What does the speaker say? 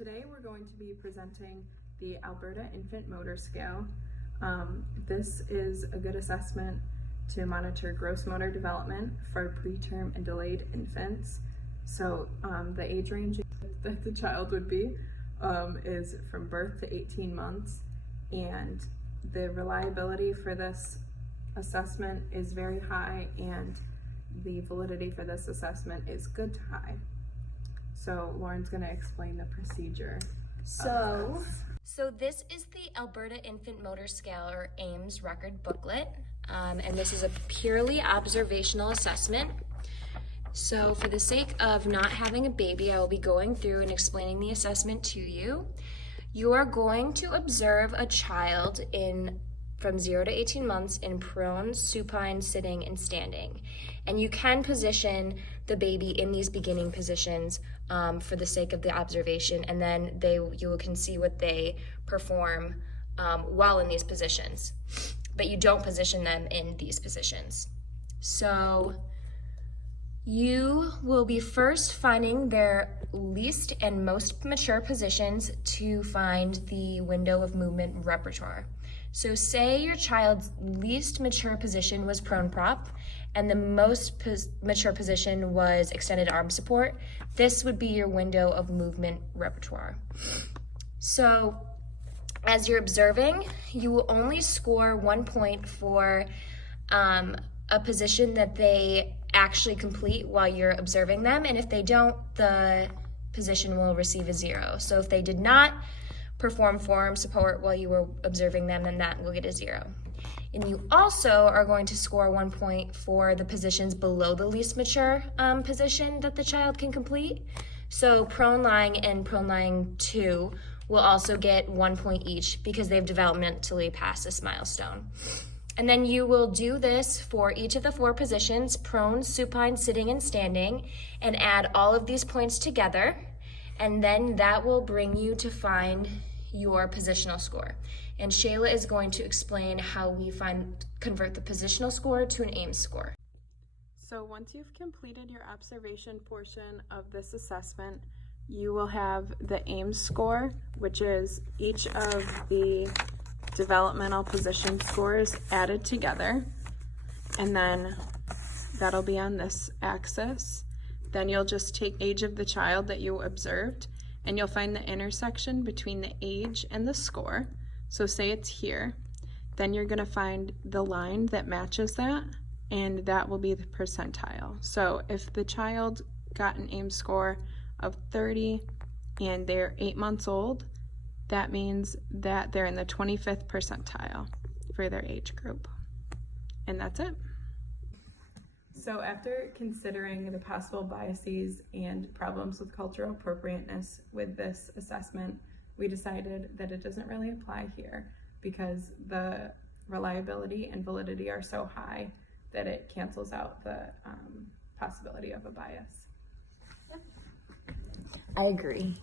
Today we're going to be presenting the Alberta Infant Motor Scale. This is a good assessment to monitor gross motor development for preterm and delayed infants. So the age range that the child would be is from birth to 18 months, and the reliability for this assessment is very high, and the validity for this assessment is good to high. So Lauren's going to explain the procedure. So this is the Alberta Infant Motor Scale, or AIMS, record booklet, and this is a purely observational assessment. So for the sake of not having a baby, I will be going through and explaining the assessment to you. You are going to observe a child from 0 to 18 months in prone, supine, sitting, and standing. And you can position the baby in these beginning positions for the sake of the observation, and then you can see what they perform while in these positions. But you don't position them in these positions. So you will be first finding their least and most mature positions to find the window of movement repertoire. So say your child's least mature position was prone prop and the most mature position was extended arm support. This would be your window of movement repertoire. So as you're observing, you will only score 1 point for a position that they actually complete while you're observing them, and if they don't, the position will receive a 0. So if they did not perform forearm support while you were observing them, then that will get a 0. And you also are going to score 1 point for the positions below the least mature position that the child can complete. So prone lying and prone lying 2 will also get 1 point each because they've developmentally passed this milestone. And then you will do this for each of the 4 positions, prone, supine, sitting, and standing, and add all of these points together. And then that will bring you to find your positional score. And Shayla is going to explain how we convert the positional score to an AIMS score. So once you've completed your observation portion of this assessment, you will have the AIMS score, which is each of the developmental position scores added together, and then that'll be on this axis. Then you'll just take age of the child that you observed, and you'll find the intersection between the age and the score. So say it's here, then you're going to find the line that matches that, and that will be the percentile. So if the child got an AIMS score of 30 and they're 8 months old, that means that they're in the 25th percentile for their age group. And that's it. So after considering the possible biases and problems with cultural appropriateness with this assessment, we decided that it doesn't really apply here because the reliability and validity are so high that it cancels out the possibility of a bias. I agree.